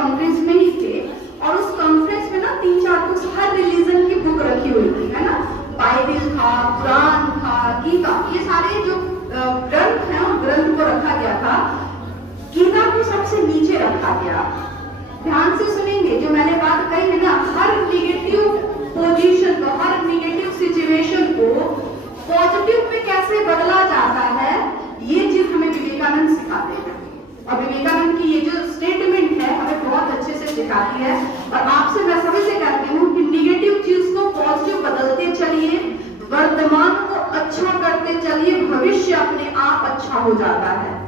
Conference में ही थे और उस कॉन्फ्रेंस में ना 3-4 बुक्स हर रिलीजन की बुक रखी हुई थी, है ना। बाइबल था, कुरान था, गीता, ये सारे जो ग्रंथ हैं उन ग्रंथ को रखा गया था। गीता को सबसे नीचे रखा गया। ध्यान से सुनेंगे जो मैंने बात कही है ना, हर निगेटिव पोजीशन को, हर निगेटिव सिचुएशन को पॉजिटिव में कैसे बदला जाता है, ये चीज हमें विवेकानंद सिखाते हैं। और विवेकानंद की ये जो स्टेटमेंट है हमें बहुत अच्छे से सिखाती है। और आपसे मैं सभी से कहती हूँ कि निगेटिव चीज को पॉजिटिव बदलते चलिए, वर्तमान को अच्छा करते चलिए, भविष्य अपने आप अच्छा हो जाता है।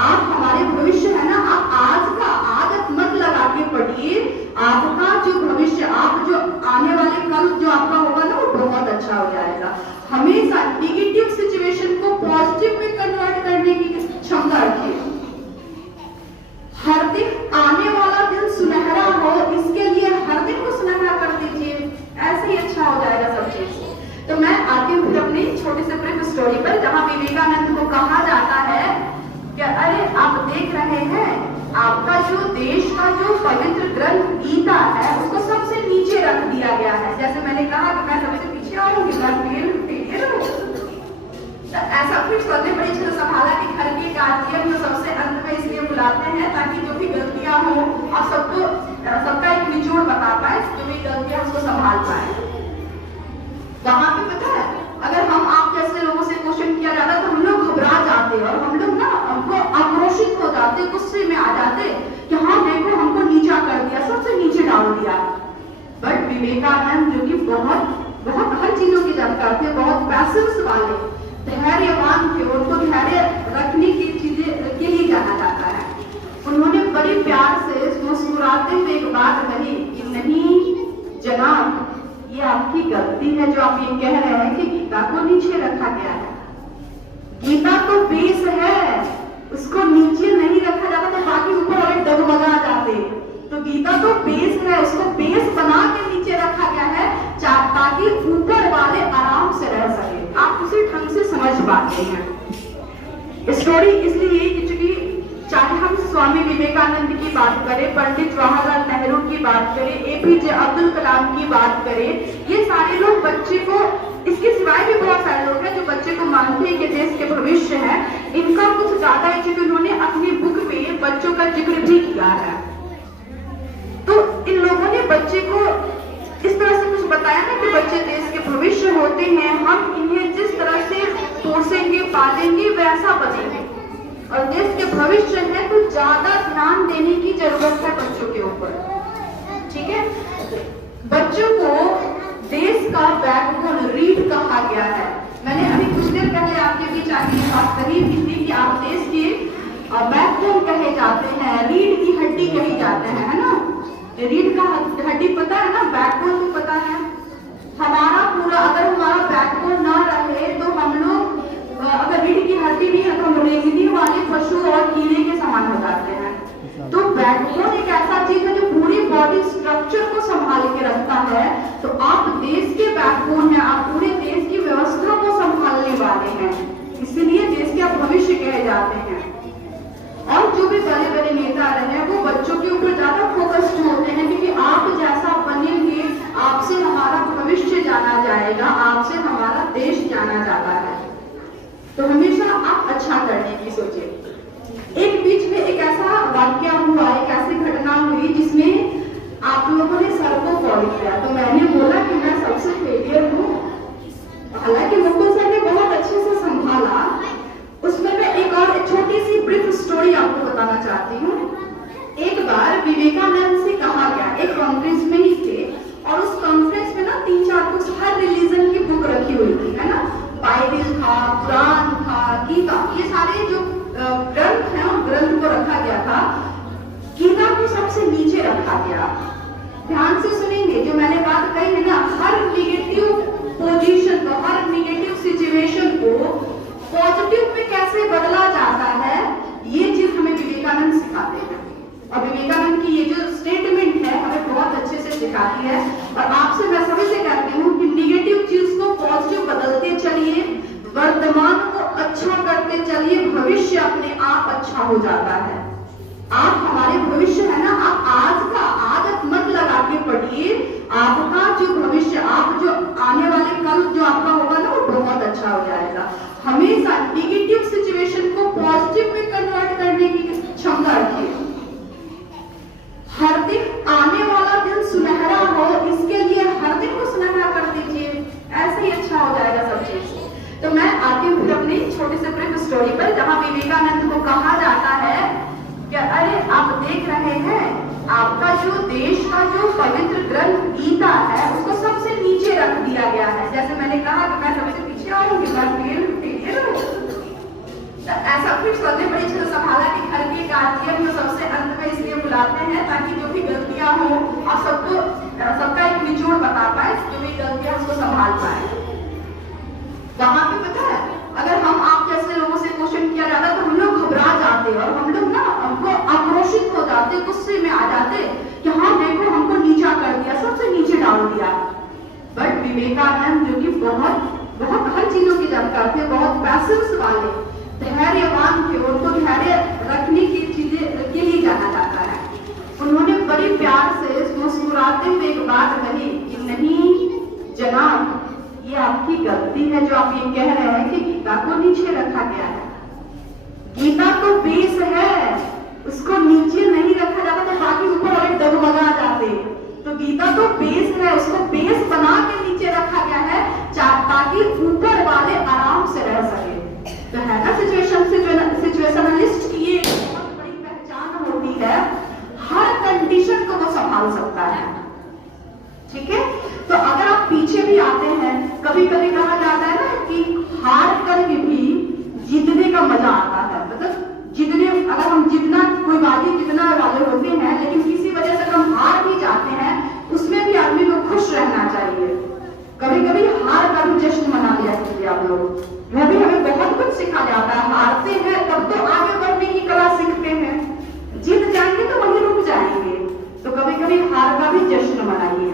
आप हमारे भविष्य है ना, आप आज का आदत मत लगा के पढ़िए, आपका जो भविष्य, आप जो आने वाले कल जो आपका होगा ना, वो बहुत अच्छा हो जाएगा। हमेशा निगेटिव सिचुएशन को पॉजिटिव में कन्वर्ट करने की क्षमता रखिए। हर दिन आने वाला दिन सुनहरा हो, इसके लिए हर दिन को सुनहरा कर दीजिए, ऐसे ही अच्छा हो जाएगा सब चीज। तो मैं आती हूँ फिर अपनी छोटी से ब्रीफ स्टोरी पर, जहाँ विवेकानंद को कहा जाता है कि अरे आप देख रहे हैं, आपका जो देश का जो पवित्र ग्रंथ गीता है उसको सबसे नीचे रख दिया गया है। जैसे मैंने कहा कि मैं सबसे पीछे आऊंगी, ऐसा फिर सोचने बड़ी अच्छे संभाला कि घर की कार्य सबसे अंत में इसलिए बुलाते हैं ताकि जो भी गलतियां हो आप सबको, सबका एक निचोड़ बता पाए, जो भी गलतियां उसको संभाल पाए। वहां पे पता है, अगर हम आप जैसे लोगों से क्वेश्चन किया जाता तो हम लोग घबरा जाते और हम लोग ना हमको आक्रोशित हो जाते, गुस्से में आ जाते कि हाँ देखो हमको नीचा कर दिया, सबसे नीचे डाल दिया। बट विवेकानंद जो कि बहुत बहुत हर चीजों की जानकार थे, बहुत पैसेंस वाले, धैर्यवान थे, उनको धैर्य रखने की चीजें के लिए जाना जाता है। उन्होंने बड़े प्यार से मुस्कुराते हुए एक बात कही कि नहीं जनाब, ये आपकी गलती है जो आप ये कह रहे हैं कि गीता को नीचे रखा गया है। गीता तो बेस है, उसको नीचे नहीं रखा जाता तो बाकी ऊपर वाले डगमगा जाते। तो गीता तो बेस है, उसको बेस बना के नीचे रखा गया है ताकि ऊपर वाले आराम से रह सके, आप उसे ढंग से समझ पाते हैं। स्टोरी इसलिए क्योंकि चाहे हम स्वामी विवेकानंद की बात करें, पंडित जवाहरलाल नेहरू की बात करें, एपीजे अब्दुल कलाम की बात करें, ये सारे लोग बच्चे को, इसके सिवाय भी बहुत सारे लोग हैं जो बच्चे को मानते हैं कि देश के भविष्य है, इनका कुछ ज्यादा है क्योंकि उन्होंने अपनी बुक में बच्चों का जिक्र भी किया है। तो इन लोगों ने बच्चे को इस तरह से कुछ बताया ना कि बच्चे देश के भविष्य होते हैं, हम इन्हें जिस तरह से पोसेंगे पालेंगे वैसा बनेंगे, और देश के भविष्य है तो ज्यादा ध्यान देने की जरूरत है बच्चों के ऊपर। ठीक है, बच्चों को देश का बैकबोन रीढ़ कहा गया है। मैंने अभी कुछ देर पहले आपके बीच आके ये बात कही भी थी कि आप देश के बैकबोन कहे जाते हैं, रीढ़ की हड्डी कही जाते हैं, है ना। रीढ़ का हड्डी पता है ना, बैकबोन तो पता है। हमारा पूरा, अगर हमारा बैकबोन ना रहे तो हम लोग, अगर रीढ़ की हड्डी नहीं है तो हम रेंगने वाले पशु और कीड़े के समान हो जाते हैं। तो बैकबोन एक ऐसा चीज है जो पूरी बॉडी स्ट्रक्चर को संभाल के रखता है। तो आप देश के बैकबोन हैं, आप पूरे देश की व्यवस्था को संभालने वाले हैं, इसीलिए देश के भविष्य कहे जाते हैं। और जो भी बड़े बड़े नेता रहे हैं वो बच्चों के ऊपर ज्यादा फोकस्ड होते हैं क्योंकि आप जैसा बनेंगे आपसे हमारा भविष्य जाना जाएगा, आपसे हमारा देश जाना जाता है। तो हमेशा आप अच्छा करने की सोचिए। एक बीच में एक ऐसा वाक्य हुआ, एक ऐसी घटना हुई जिसमें आप लोगों ने सर को कॉल किया, तो मैंने बोला कि मैं सबसे फेलियर हूँ। हालांकि मुकुल सर ने बहुत अच्छे से संभाला। उसमें मैं एक और छोटी सी ब्रीफ स्टोरी आपको बताना चाहती हूँ। एक बार विवेकानंद से कहा गया, एक कॉन्फ्रेंस में ही थे और उस कॉन्फ्रेंस में ना 3-4 बुक्स हर रिलीजन की बुक रखी हुई थी, है ना। बाइबल था, कुरान था, गीता, ये सारे जो ग्रंथ हैं उन ग्रंथ को रखा गया था। गीता को सबसे नीचे रखा गया। ध्यान से सुनेंगे जो मैंने बात कही है ना, हर निगेटिव पोजीशन को, हर निगेटिव सिचुएशन को पॉजिटिव में कैसे बदला जाता है, ये चीज हमें विवेकानंद सिखाते हैं। और विवेकानंद की ये जो स्टेटमेंट है हमें बहुत अच्छे से सिखाती है। और आपसे मैं सभी से कहती हूँ कि निगेटिव चीज को पॉजिटिव बदलते चलिए, वर्तमान को अच्छा करते चलिए, भविष्य अपने आप अच्छा हो जाता है। आप हमारे भविष्य है ना, आप आज आपका जो भविष्य, आप जो आने वाले कल जो आपका होगा ना, वो बहुत अच्छा हो जाएगा। हमेशा नेगेटिव सिचुएशन को पॉजिटिव में कन्वर्ट करने की क्षमता रखिए। हर दिन आने वाला दिन सुनहरा हो, इसके लिए हर दिन को सुनहरा कर दीजिए, ऐसे ही अच्छा हो जाएगा सब चीज। तो मैं आती हूँ फिर अपनी छोटी से ब्रीफ स्टोरी पर, जहाँ विवेकानंद को कहा जाता है कि अरे आप देख रहे हैं, आपका जो देश का जो पवित्र ग्रंथ गीता है उसको सबसे नीचे रख दिया गया है। जैसे मैंने कहा कि मैं सबसे पीछे आऊंगी, ऐसा फिर सबने बड़ी अच्छे से संभाला कि घर की गार्जियन को सबसे अंत में इसलिए बुलाते हैं ताकि जो भी गलतियां हो आप सबका एक निचोड़ बता पाए, जो भी गलतियां उसको संभाल पाए। वहां पे पता है, अगर हम आप जैसे लोगों से क्वेश्चन किया जाता तो हम लोग घबरा जाते और हम लोग ना हमको आक्रोशित हो जाते, गुस्से में आ जाते कि हाँ देखो हमको नीचा कर दिया, सबसे नीचे डाल दिया। बट विवेकानंद जो कि बहुत बहुत हर चीजों की जानकार थे, बहुत पैसेंस वाले, धैर्यवान थे, उनको धैर्य रखने की चीजें के लिए जाना जाता है। उन्होंने बड़े प्यार से मुस्कुराते हुए एक बात कही कि नहीं जनाब, ये आपकी गलती है जो आप ये कह रहे हैं कि गीता को नीचे रखा गया है। गीता तो बेस है, उसको नीचे नहीं रखा जाता तो बाकी ऊपर वाले डगमगा जाते। तो गीता तो बेस है, उसको बेस बना के नीचे रखा गया है ताकि ऊपर वाले आराम से रह सके। तो है ना सिचुएशनलिस्ट की ये बहुत बड़ी पहचान होती है, हर कंडीशन को वो संभाल सकता है। ठीक है, तो अगर आप पीछे भी आते हैं, कभी कभी कहा जाता है ना कि हार करके भी जीतने का मजा आता है। मतलब जीतने, अगर हम जीतना, कोई बाजी जीतना वाले होते हैं, लेकिन किसी वजह से हम हार भी जाते हैं, उसमें भी आदमी को खुश रहना चाहिए। कभी कभी हार का भी जश्न मना लिया कीजिए आप लोग, वो भी हमें बहुत कुछ सिखा जाता है। हारते हैं तब तो आगे बढ़ने की कला सीखते हैं, जीत जाएंगे तो वहीं रुक जाएंगे। तो कभी कभी हार का भी जश्न मनाइए,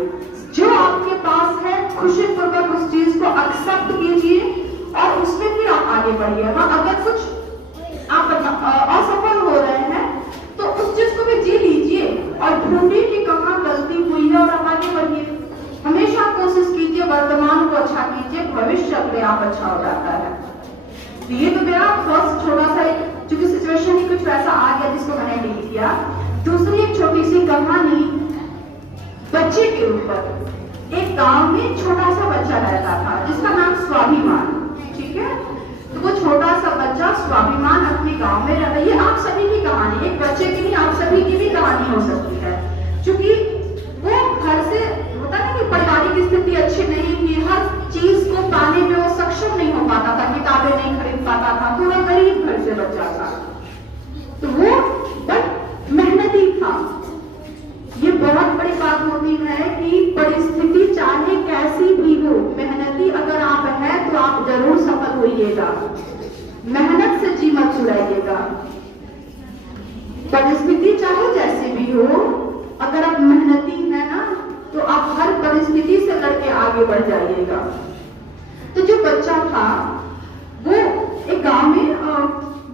जो आपके पास है खुशी पूर्वक उस चीज को एक्सेप्ट कीजिए और उसमें फिर आप आगे बढ़िए। हाँ, अगर कुछ आप असफल हो रहे हैं तो उस चीज को भी जी लीजिए और ढूंढिए कि कहाँ गलती हुई है और आप आगे बढ़िए। हमेशा कोशिश कीजिए वर्तमान को अच्छा कीजिए, भविष्य अपने आप अच्छा हो जाता है। तो ये तो मेरा फर्स्ट छोटा सा, चूंकि सिचुएशन ही कुछ वैसा आ गया जिसको मैंने डील किया। दूसरी एक छोटी सी कहानी बच्चे के ऊपर। एक गांव में छोटा सा बच्चा रहता था जिसका नाम स्वाभिमान। ठीक है, तो वो छोटा सा बच्चा स्वाभिमान अपने गांव में रहता है। ये आप सभी की कहानी, एक बच्चे की नहीं, आप सभी की भी कहानी हो सकती है। क्योंकि वो घर से होता है कि पारिवारिक स्थिति अच्छी नहीं थी, हर चीज को पाने में वो सक्षम नहीं हो पाता था, किताबें नहीं खरीद पाता था, थोड़ा गरीब घर से बच्चा था। तो वो बट मेहनती था। ये बहुत बड़ी बात होती है कि परिस्थिति चाहे कैसी भी हो, मेहनती अगर आप हैं तो आप जरूर सफल होइएगा। मेहनत से जी मत छुड़ाइएगा। परिस्थिति चाहे जैसी भी हो, अगर आप मेहनती हैं ना तो आप हर परिस्थिति से लड़के आगे बढ़ जाइएगा। तो जो बच्चा था वो एक गांव में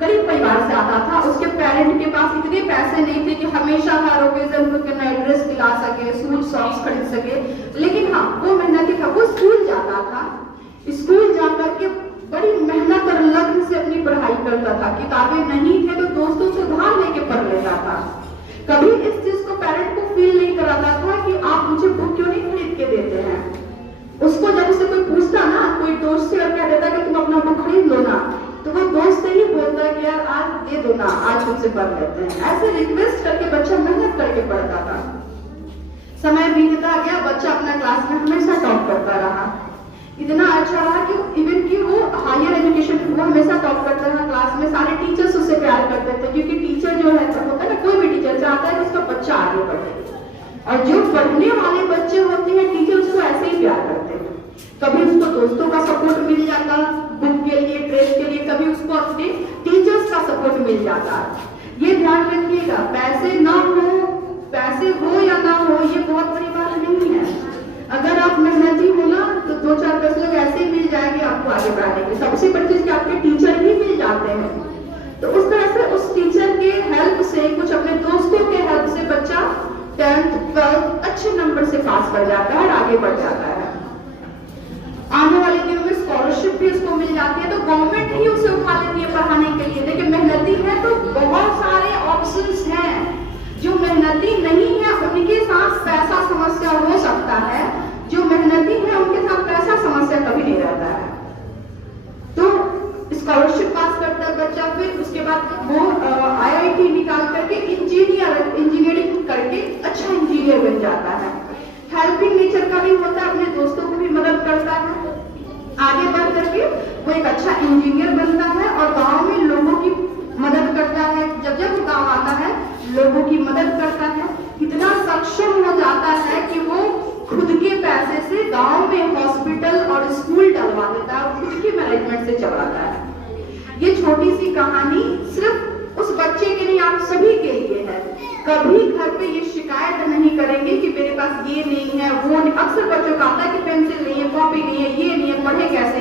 गरीब परिवार से आता था। उसके पेरेंट के पास इतने पैसे नहीं थे कि हमेशा हर ओकेजन को नए ड्रेस दिला सके, शूज सॉक्स खरीद सके, लेकिन हाँ वो मेहनती था। वो स्कूल जाता था, स्कूल जाकर के बड़ी मेहनत और लगन से अपनी पढ़ाई करता था। किताबें नहीं थे तो दोस्तों से उधार लेके पढ़ लेता था। कभी इस चीज को पेरेंट को फील नहीं कराता था कि आप मुझे बुक क्यों नहीं खरीद के देते हैं। उसको जब उससे कोई पूछता ना, कोई दोस्त से कह देता कि तुम अपना बुक खरीद लो ना, तो वो दोस्त से ही बोलता कि यार आज दे दो ना, आज तुमसे पढ़ लेते हैं। ऐसे रिक्वेस्ट करके बच्चा मेहनत करके पढ़ता था। समय बीतता गया, बच्चा अपना क्लास में हमेशा टॉप करता रहा। इतना अच्छा रहा कि इवन कि वो हायर एजुकेशन वो हमेशा टॉप करता रहा क्लास में। सारे टीचर्स उससे प्यार करते थे, क्योंकि टीचर जो है होता है ना, कोई भी टीचर चाहता है कि उसका बच्चा आगे बढ़े, और जो पढ़ने वाले बच्चे होते हैं टीचर उसको ऐसे ही प्यार करते हैं। कभी उसको दोस्तों का सपोर्ट मिल जाता बुक के लिए, ड्रेस के लिए, कभी उसको अपने टीचर्स का सपोर्ट मिल जाता है। ये ध्यान रखिएगा, पैसे ना हो, पैसे हो या ना हो, ये बहुत बड़ी बात नहीं है। अगर आप मेहनती हो ना तो 2-4 पैसे लोग ऐसे ही मिल जाएंगे आपको आगे बढ़ाने के। सबसे बड़ी चीज कि आपके टीचर ही मिल जाते हैं। तो उस तरह से उस टीचर के हेल्प से, कुछ अपने दोस्तों के हेल्प से बच्चा 10th 12th अच्छे नंबर से पास कर जाता है और आगे बढ़ जाता है। आने वाले दिनों में स्कॉलरशिप भी उसको मिल जाती है, तो गवर्नमेंट ही उसे उठा लेती है पढ़ाने के लिए। देखिए मेहनती है तो बहुत सारे ऑप्शंस हैं, जो मेहनती नहीं है उनके साथ पैसा समस्या हो सकता है, जो मेहनती है उनके साथ पैसा समस्या कभी नहीं रहता है। तो स्कॉलरशिप पास करता है बच्चा, फिर उसके बाद वो IIT निकाल करके इंजीनियरिंग करके अच्छा इंजीनियर बन जाता है। हेल्पिंग नेचर का भी होता है, अपने दोस्तों को भी मदद करता है, आगे बढ़ करके वो एक अच्छा इंजीनियर बनता है और गांव में लोगों की मदद करता है। जब जब वो गांव आता है लोगों की मदद करता है, इतना सक्षम हो जाता है कि वो खुद के पैसे से गांव में हॉस्पिटल और स्कूल डलवा देता है और खुद के मैनेजमेंट से चलाता है। ये छोटी सी कहानी सिर्फ उस बच्चे के लिए, आप सभी के लिए है। कभी घर पे ये शिकायत नहीं करेंगे कि मेरे पास ये नहीं है, वो नहीं। अक्सर बच्चों का आता है कि पेंसिल नहीं है, कॉपी नहीं है, ये नहीं है, पढ़े कैसे।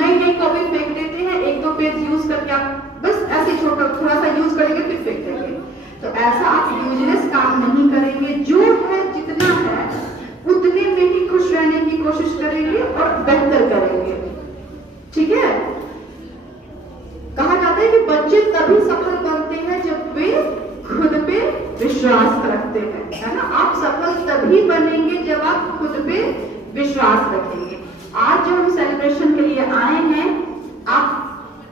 नई कॉपी फेंक देते हैं, एक दो पेज यूज करके आप बस ऐसे छोटा थोड़ा सा यूज करेंगे फिर फेंक देंगे। तो ऐसा आप यूजलेस काम नहीं करेंगे। जो है जितना है उतने में ही खुश रहने की कोशिश करेंगे और बेहतर करेंगे, ठीक है। कहा जाता है कि बच्चे तभी सफल बनते हैं जब वे खुद पे विश्वास रखते हैं, है ना। आप सफल तभी बनेंगे जब आप खुद पे विश्वास रखेंगे। आज जो हम सेलिब्रेशन के लिए आए हैं, आप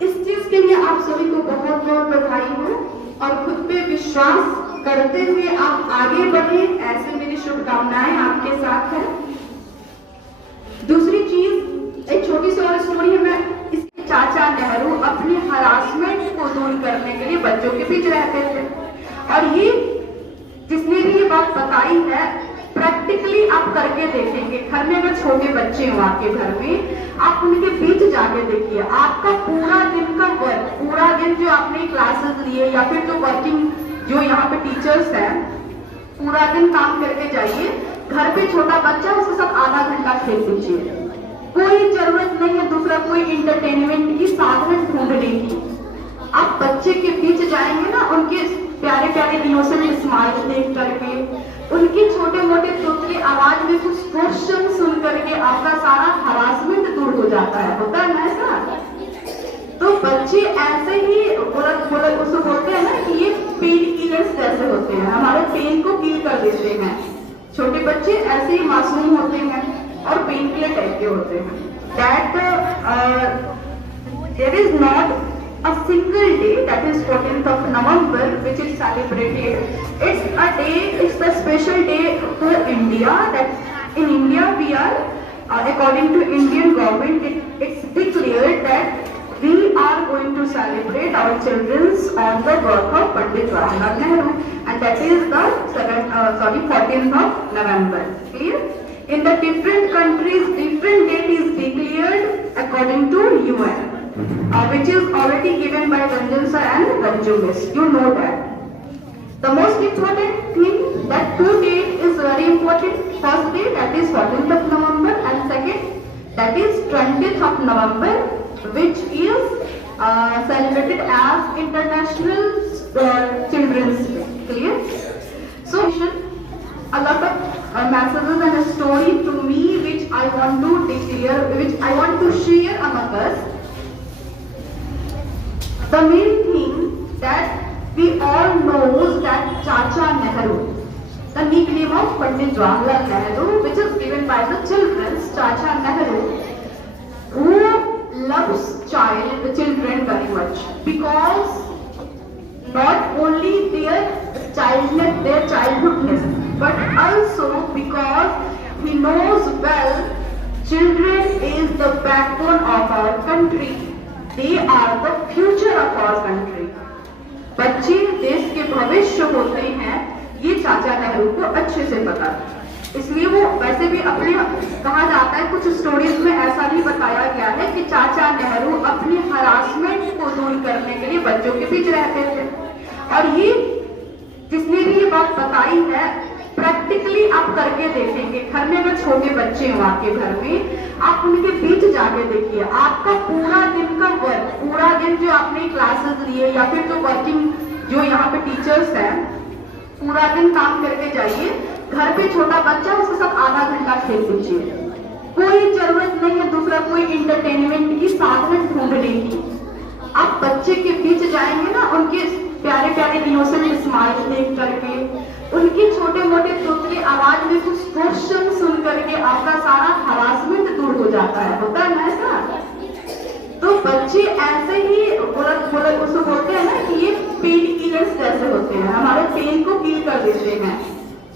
इस चीज के लिए आप सभी को बहुत बहुत बधाई हो और खुद पे विश्वास करते हुए आप आगे बढ़े, ऐसे मेरी शुभकामनाएं आपके साथ है। दूसरी चीज, एक छोटी सी और स्टोरी है। मैं इसके चाचा नेहरू अपनी हरासमेंट को दूर करने के लिए बच्चों के बीच रहते थे, और ये जिसने भी ये बात बताई है प्रैक्टिकली आप करके देखेंगे। घर में अगर छोटे बच्चे हो आपके घर में, आप उनके बीच जाके देखिए, आपका पूरा दिन का वर्क, पूरा दिन जो आपने क्लासेस लिए या फिर जो वर्किंग जो यहाँ पे टीचर्स हैं, पूरा दिन काम करके जाइए। घर पे छोटा बच्चा, उसके साथ आधा घंटा खेल लीजिए। कोई जरूरत नहीं है दूसरा कोई इंटरटेनमेंट की साधन ढूंढने की। आप बच्चे के बीच जाएंगे ना, उनके प्यारे प्यारे इनोसेंट स्माइल देख करके, उनकी छोटे मोटे तोतले आवाज में कुछ क्वेश्चन सुन करके आपका सारा हरासमेंट दूर हो जाता है। होता है ना ऐसा? तो बच्चे ऐसे ही उसको बोलते हैं ना कि ये पेन किलर्स जैसे होते हैं, हमारे पेन को किल कर देते हैं। छोटे बच्चे ऐसे ही मासूम होते हैं और पेन किलर टाइप के होते हैं। That there is not a single day, that is 14th of November, which is celebrated. It's a day, it's a special day for India, that in India we are, according to Indian government, it's declared that we are going to celebrate our children's on the birth of Pandit Jawaharlal Nehru, and that is the 14th of November. Clear? In the different countries, different date is declared according to UN. Which is already given by Ranjan sir and Ranju miss. You know that. The most important thing, that two dates is very important. First day, that is 14th of November, and second, that is 20th of November, which is celebrated as International Children's Day. Clear? So, a lot of messages and a story to me which I want to declare, which I want to share among us. The main thing that we all know that Chacha Nehru, the nickname of Pandit Jawaharlal Nehru, which is given by the children, Chacha Nehru, who loves children very much, because not only their childhoodness, but also because he knows well children is the backbone of our country. They are the future of our country. बच्चे देश के भविष्य होते हैं, ये चाचा नेहरू को अच्छे से पता है। इसलिए वो वैसे भी अपने, कहा जाता है कुछ स्टोरीज में ऐसा भी बताया गया है कि चाचा नेहरू अपनी हरासमेंट को दूर करने के लिए बच्चों के बीच रहते थे। और ये जिसने भी ये बात बताई है प्रैक्टिकली आप करके देखेंगे। घर में अगर छोटे बच्चे हो आपके घर में, आप उनके बीच जाके देखिए, आपका पूरा दिन का वर्क, पूरा दिन जो आपने क्लासेस लिए या फिर जो वर्किंग जो यहाँ पे टीचर्स हैं, पूरा दिन काम करके जाइए। घर पे छोटा बच्चा, उसके साथ आधा घंटा खेल लीजिए। कोई जरूरत नहीं है दूसरा कोई इंटरटेनमेंट की साधन ढूंढने की। आप बच्चे के बीच जाएंगे ना, उनके प्यारे प्यारे इनोसेंट स्माइल देख करके, उनकी छोटे मोटे तोतले आवाज में कुछ क्वेश्चन सुन करके आपका सारा हरासमेंट दूर हो जाता है। होता है ना ऐसा? तो बच्चे ऐसे ही उसको बोलते हैं ना कि ये पेन किलर्स जैसे होते हैं, हमारे पेन को किल कर देते हैं।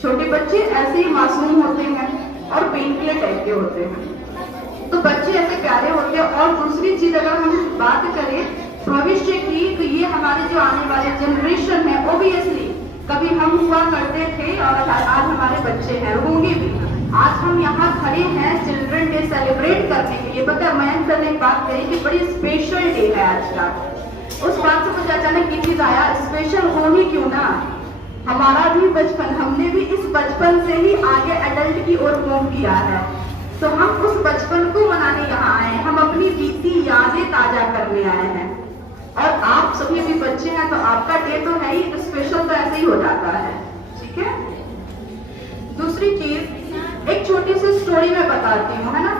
छोटे बच्चे ऐसे ही मासूम होते हैं और पेन किलर टाइप के होते हैं। तो बच्चे ऐसे प्यारे होते हैं। और दूसरी चीज अगर हम बात करें भविष्य की, तो ये हमारे जो आने वाले जनरेशन है, ओबियसली कभी हम हुआ करते थे और आज हमारे बच्चे हैं, होंगे भी। आज हम यहाँ खड़े हैं चिल्ड्रन डे सेलिब्रेट करने के लिए। पता है मैं सर ने एक बात कही कि बड़ी स्पेशल डे है आज का। उस बात से मुझे अचानक ये चीज आया, स्पेशल हो ही क्यों ना, हमारा भी बचपन, हमने भी इस बचपन से ही आगे एडल्ट की ओर मूव किया है। तो हम उस बचपन को मनाने यहाँ आए हैं, हम अपनी बीती यादें ताजा करने आए हैं। और आप सभी भी बच्चे हैं तो आपका डे तो है ही, स्पेशल तो ऐसे ही हो जाता है। ठीक है। दूसरी चीज एक छोटी सी स्टोरी मैं बताती हूँ, है ना।